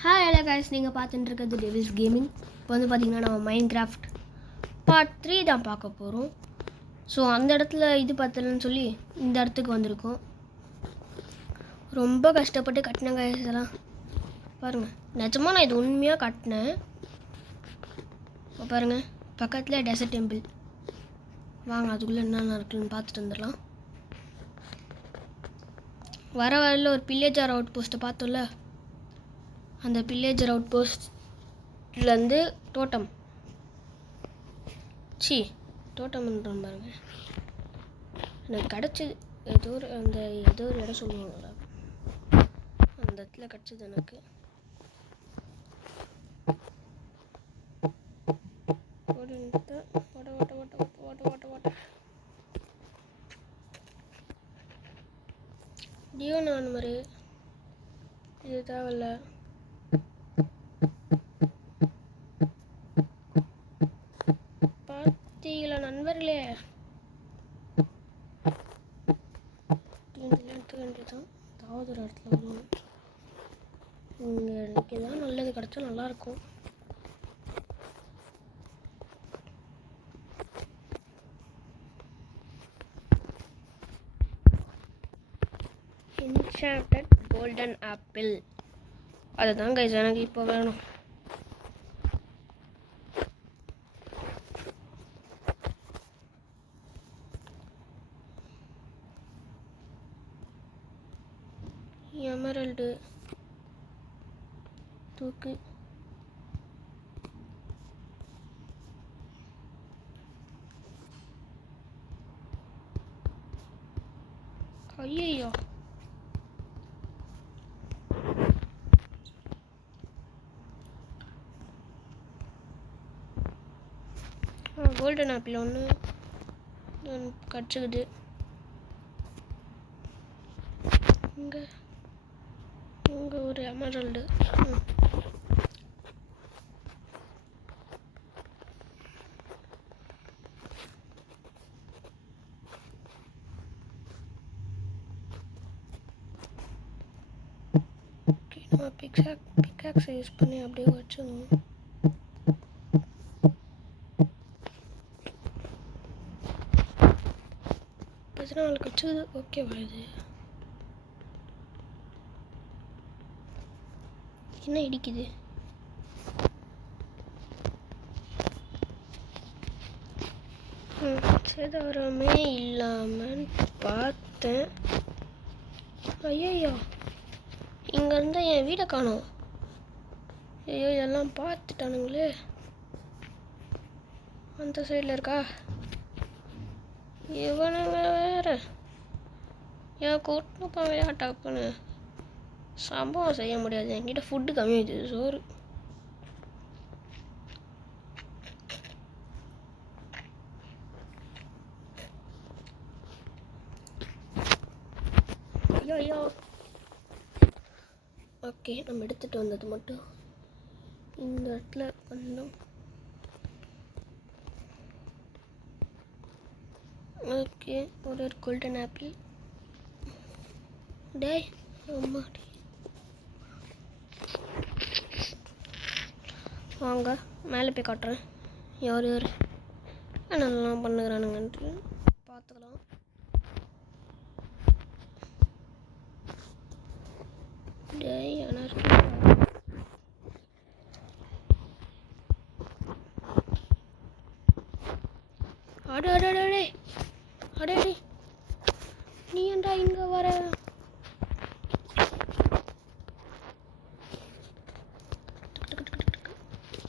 Hi hello guys, நீங்கள் பார்த்துட்டு இருக்கிறது டேவிஸ் கேமிங். இப்போ வந்து பார்த்திங்கன்னா நம்ம மைண்ட் கிராஃப்ட் பார்ட் 3 தான் பார்க்க போகிறோம். ஸோ அந்த இடத்துல இது பார்த்தலன்னு சொல்லி இந்த இடத்துக்கு வந்திருக்கோம். ரொம்ப கஷ்டப்பட்டு கட்டினேன் கைஸ். இதெல்லாம் பாருங்கள், நிஜமாக நான் இது உண்மையாக கட்டினேன். பாருங்கள், பக்கத்தில் டெசர்ட் டெம்பிள். வாங்க அதுக்குள்ளே என்னென்ன இருக்குன்னு பார்த்துட்டு வந்துடலாம். வர வரையில் ஒரு பில்லேஜர் அவுட் போஸ்ட்டை பார்த்தோம்ல, அந்த பில்லேஜர் அவுட் போஸ்ட்லேருந்து டோட்டம் டோட்டம்ன்றோம் பாருங்க. எனக்கு கிடச்சிது ஏதோ ஒரு இடம் சொல்லுவாங்களா, அந்த இடத்துல கிடச்சிது எனக்கு. டியோ நான் மாதிரி இது தேவையில்ல. பார்த்தீங்களா நண்பர்களே, எடுத்துக்க வேண்டியதான். ஏதாவது ஒரு இடத்துல வரணும். எனக்கு தான் நல்லது கிடச்சா நல்லாயிருக்கும். என்சாண்டட் கோல்டன் ஆப்பிள், அதுதான் கைஸ் எனக்கு இப்போ வேணும். எமரல்டு தூக்கு. ஐயோ, கோல்டன் ஆப்பிள் ஒன்று கிடச்சிக்குது. இங்கே ஒரு எமரல்டு. நம்ம பிக்காக்ஸை யூஸ் பண்ணி அப்படியே வச்சுக்கணும். பதினாலு கட்சிது. ஓகேவா? இது என்ன இடிக்குது? சேதாரமே இல்லாமல் பார்த்தேன். ஐயோ, இங்கேருந்து என் வீடை காணோம். ஐயோ, எல்லாம் பார்த்துட்டானுங்களே. அந்த சைடில் இருக்கா? இவனுங்க வேற என் கூட்டப்பா விளையாட்டாப்புன்னு சம்பவம் செய்ய முடியாது. என்கிட்ட ஃபுட்டு கம்மியாகிடுது, சோறு. ஐயோ, ஓகே, நம்ம எடுத்துகிட்டு வந்தது மட்டும் இந்த இடத்துல பண்ணோம். ஓகே, ஒரு கோல்டன் ஆப்பிள். டேய் அம்மா, வாங்க மேலே போய் காட்டுறேன் யார் யார் என்னெல்லாம் பண்ணுறானுங்கன்ட்டு பார்த்துக்கலாம். டேய் எனக்கு அடே நீ ஏன்டா இங்கே வர?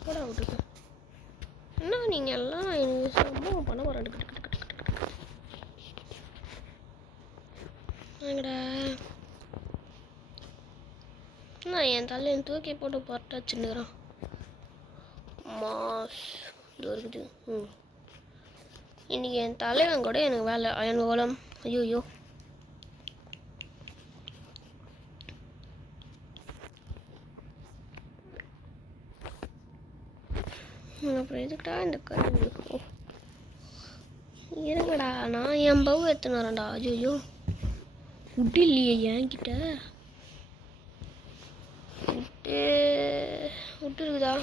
போடா விட்டுருக்க. என்ன நீங்கள் எல்லாம் எனக்கு சம்பவம் பண்ண போகிறாங்க. நான் என் தலையை தூக்கி போட்டு பரட்ட வச்சுன்னுக்குறான். மாஸ் இது இருக்குது. இன்றைக்கி என் தலைவன் கூட எனக்கு வேலை அயன்கோலம். ஐயோ, அப்புறம் எதுக்குடா இந்த கருவி? இருங்கடா, நான் என் பவு எடுத்துன்னு வரேன்டா. ஐயோ, விட்டு இல்லையே என்கிட்ட. விட்டு இருக்குதா?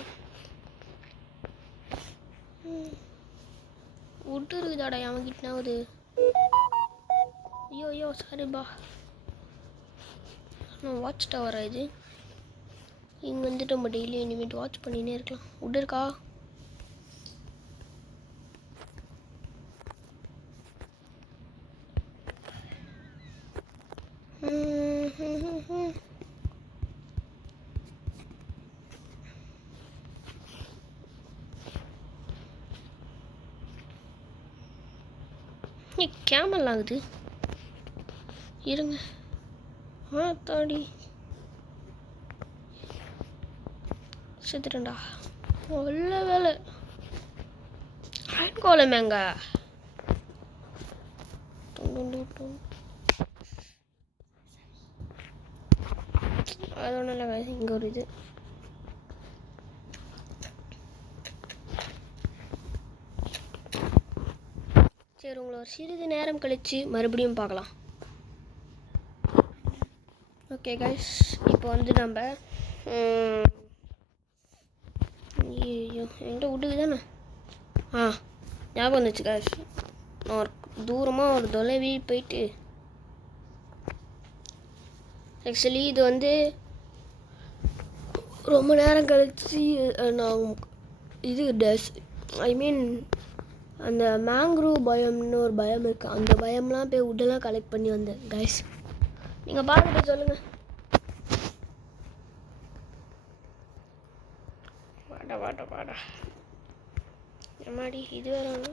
வுட்டு இருக்குதாடா அவன்கிட்டனாவது. ஐயோ சாரிப்பா. நான் வாட்ச் டவரா இது? இங்கே வந்துட்டு நம்ம டெய்லி இனிமேட்டு வாட்ச் பண்ணினே இருக்கலாம். வுட் இருக்கா? கேமல் ஆகுது. இருங்க. தாடி செத்துட்டேன்டா. நல்ல வேலை. கோலமேங்க அதோட இல்லை. இங்கே ஒரு இது. சரி, உங்களை ஒரு சிறிது நேரம் கழித்து மறுபடியும் பார்க்கலாம். ஓகே கைஸ், இப்போ வந்து நம்ம என்கிட்ட விட்டுக்கு தானே ஞாபகம் வந்துச்சு கைஸ். நான் ஒரு தூரமாக ஒரு தொலைவில் போயிட்டு ஆக்சுவலி இது வந்து ரொம்ப நேரம் கழிச்சு நான் இது அந்த மேங்க்ரூவ் பயம்னு ஒரு பயம் இருக்குது. அந்த பயம்லாம் போய் வுட்டெல்லாம் கலெக்ட் பண்ணி வந்தேன் கைஸ். நீங்கள் பார்த்துட்டு சொல்லுங்கள். வாடா எம்மாடி இது வேற ஒன்று.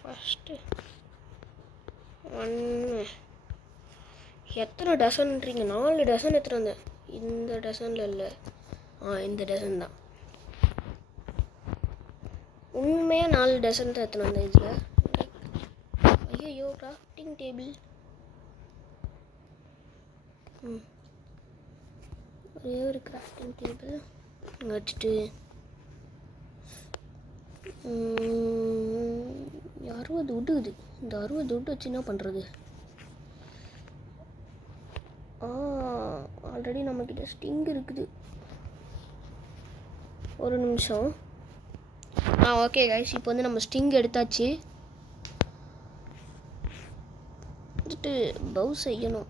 ஃபஸ்ட்டு ஒன்று எத்தனை டசன்ன்றீங்க? 4 டசன் எடுத்துகிட்டு வந்தேன். இந்த டசனில் இல்லை, இந்த டசன் தான். உண்மையாக 4 டசன் தான் எடுத்துகிட்டு வந்தேன் இதில். ஐயோ கிராஃப்டிங் டேபிள். ஒரே ஒரு கிராஃப்டிங் டேபிள் வச்சுட்டு 60 விட்டுக்குது. இந்த 60 விட்டு வச்சு என்ன பண்ணுறது? ஆல்ரெடி நம்மக்கிட்ட ஸ்டிங் இருக்குது. ஒரு நிமிஷம். ஓகே கைஸ், இப்போ வந்து நம்ம ஸ்டிங் எடுத்தாச்சு. வந்துட்டு பவு செய்யணும்.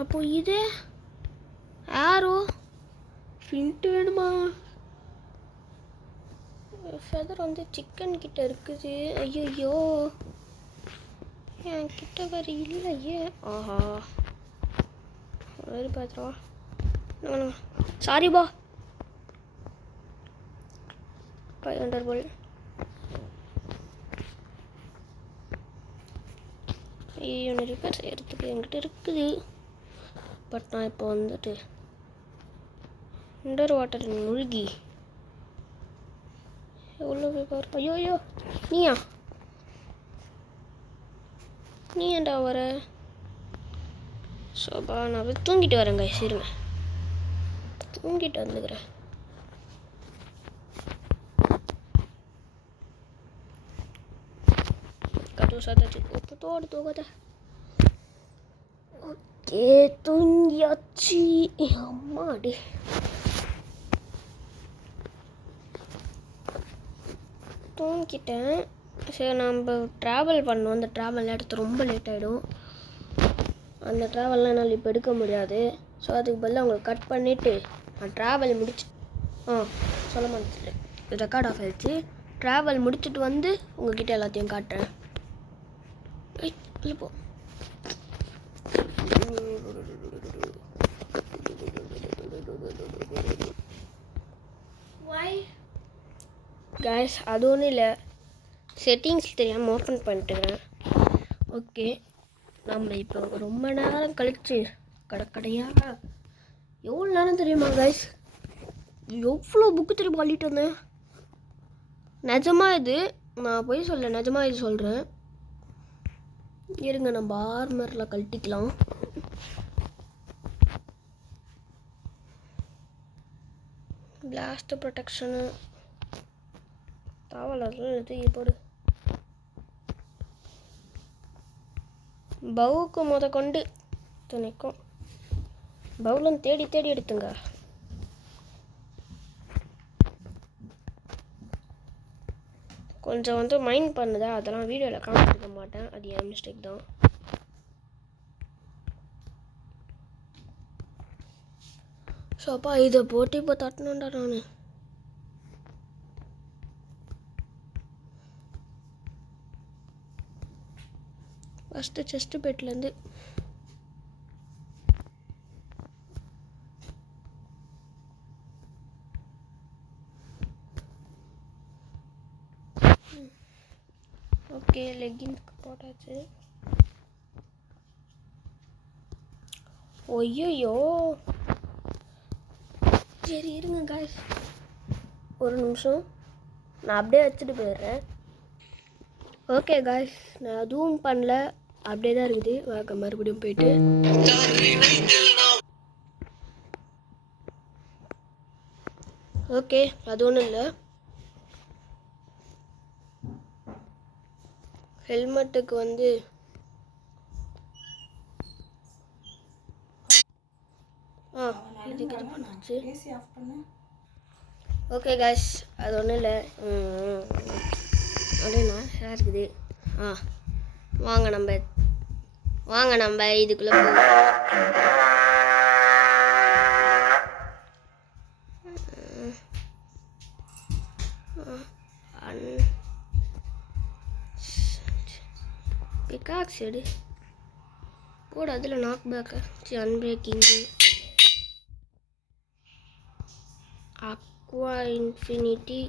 அப்போ இது ஆரோ ஃபில்ட்டு வேணுமா? ஃபெதர் வந்து சிக்கன் கிட்ட இருக்குது. ஐயோ என் கிட்ட வேறு இல்லையே. ஆஹா, வேறு பார்த்துருவா. சாரிபா. 500 போல். ஒன்று ரிப்பேர் செய்கிறதுக்கு என்கிட்ட இருக்குது. பட் நான் இப்போ வந்துட்டு அண்டர் வாட்டரில் மூழ்கி எவ்வளோ பேப்பர். ஐயோ நீ ஏன்டா வர? சோபா, நான் போய் தூங்கிட்டு வரேங்க. சரிங்க, தூங்கிட்டு வந்துக்கிறேன். தோடு தூக்காத. ஓகே, தூங்கியாச்சு. அம்மாடி, தூங்கிட்டேன். சரி, நம்ம ட்ராவல் பண்ணோம். அந்த ட்ராவல் எடுத்து ரொம்ப லேட் ஆகிடும். அந்த ட்ராவல்லாம் என்னால் இப்போ எடுக்க முடியாது. ஸோ அதுக்கு பதிலாக அவங்களை கட் பண்ணிவிட்டு நான் ட்ராவல் முடிச்சு சொல்ல மாட்டேன், ரெக்கார்ட் ஆஃப் ஆகிடுச்சு. ட்ராவல் முடிச்சுட்டு வந்து உங்கள்கிட்ட எல்லாத்தையும் காட்டுறேன். இல்லை போ. கைஸ், அது ஒன்றும் இல்லை, செட்டிங்ஸ் தெரியாமல் ஓப்பன் பண்ணிட்டுக்கிறேன். ஓகே, நம்ம இப்போ ரொம்ப நேரம் கழிச்சு கடையாக எவ்வளோ நேரம் தெரியுமா கைஸ்? எவ்வளோ புக்கு தெரியுமா அள்ளிட்டு வந்தேன். நிஜமாக இது நான் போய் சொல்ல, நிஜமாக இது சொல்கிறேன். இருங்க, நம்ம ஆர்மரில் கழட்டிக்கலாம். பிளாஸ்ட் ப்ரொடெக்ஷனு தாவலாம் எடுத்து போடு. பவுக்கு கொண்டு இத்தனைக்கும் பவுலும் தேடி தேடி எடுத்துங்க. கொஞ்சம் வந்து மைண்ட் பண்ணுதா, அதெல்லாம் வீடியோவில் காமிச்சிருக்க மாட்டேன், அது என் மிஸ்டேக் தான். ஸோ அப்பா இதை போட்டு இப்போ தட்டணும்டா நான். ஃபஸ்ட்டு செஸ்ட் பெட்லேருந்து ஓகே லெக்கின்ஸ்க்கு போட்டாச்சு. ஒய்யோ சரி இருங்க காய்ஸ், ஒரு நிமிஷம் நான் அப்படியே வச்சுட்டு போயிடுறேன். ஓகே காய்ஸ், நான் அதுவும் பண்ணல, அப்படியே தான் இருக்குது. வாங்க மறுபடியும் போயிட்டு ஓகே அது ஒன்றும் இல்லை. ஹெல்மெட்டுக்கு வந்து இதுக்கு இது பண்ணுச்சு. ஓகே காய்ஸ் அது ஒன்றும் இல்லை. அப்படின்னா இருக்குது. வாங்க நம்ம இதுக்குள்ளே பிகாக்ஸ் எடு போட. அதில் knockback unbreaking aqua infinity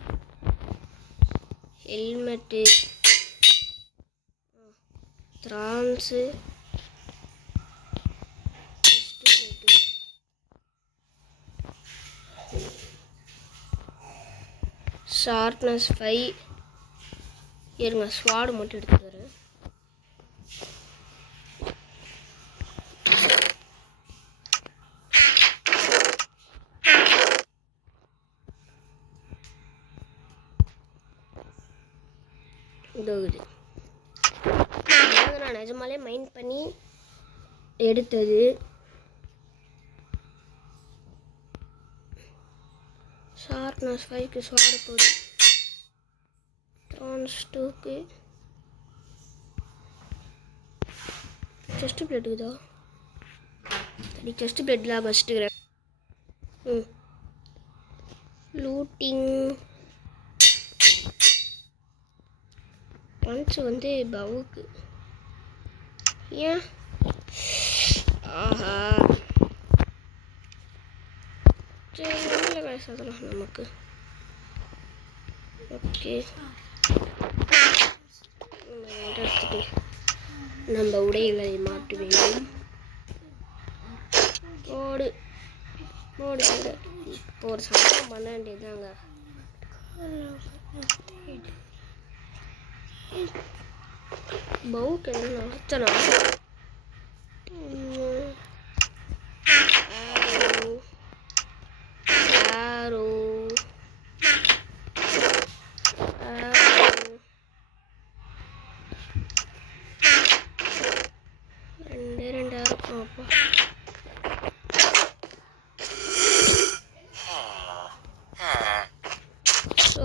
helmet thorns sharpness 5. இருங்க ஸ்வாடு மட்டும் எடுத்துட்டு வரேன். இது நான் நிஜமாலே மைண்ட் பண்ணி எடுத்தது. ஷார்ப்னஸ் 5க்கு ஸ்வாடு போகுது. த்ரான்ஸ் 2க்கு செஸ்ட் பிளேட்டுக்குதா. சரி செஸ்ட் பிளேட்லாம் வச்சுட்டுக்கிறேன். லூட்டிங் பஞ்ச் வந்து பவுக்கு. ஏன் ஆஹா சரி நல்ல வயசு அதெல்லாம் நமக்கு. ஓகே எடுத்துட்டு நம்ம உடைகளை மாற்ற வேண்டும். போடு போடு இப்போ ஒரு சம்பவம் பண்ண வேண்டியதுதாங்க. பவுக்கு என்ன நடத்தனா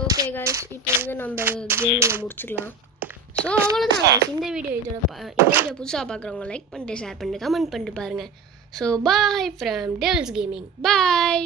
ஓகே காய்ஸ் இப்போ வந்து நம்ம கேமில் முடிச்சுக்கலாம். ஸோ அவ்வளோதான் இந்த வீடியோ புதுசாக பார்க்குறவங்க லைக் பண்ணிட்டு ஷேர் பண்ணிட்டு கமெண்ட் பண்ணிட்டு பாருங்கள். So bye from Devils Gaming. Bye.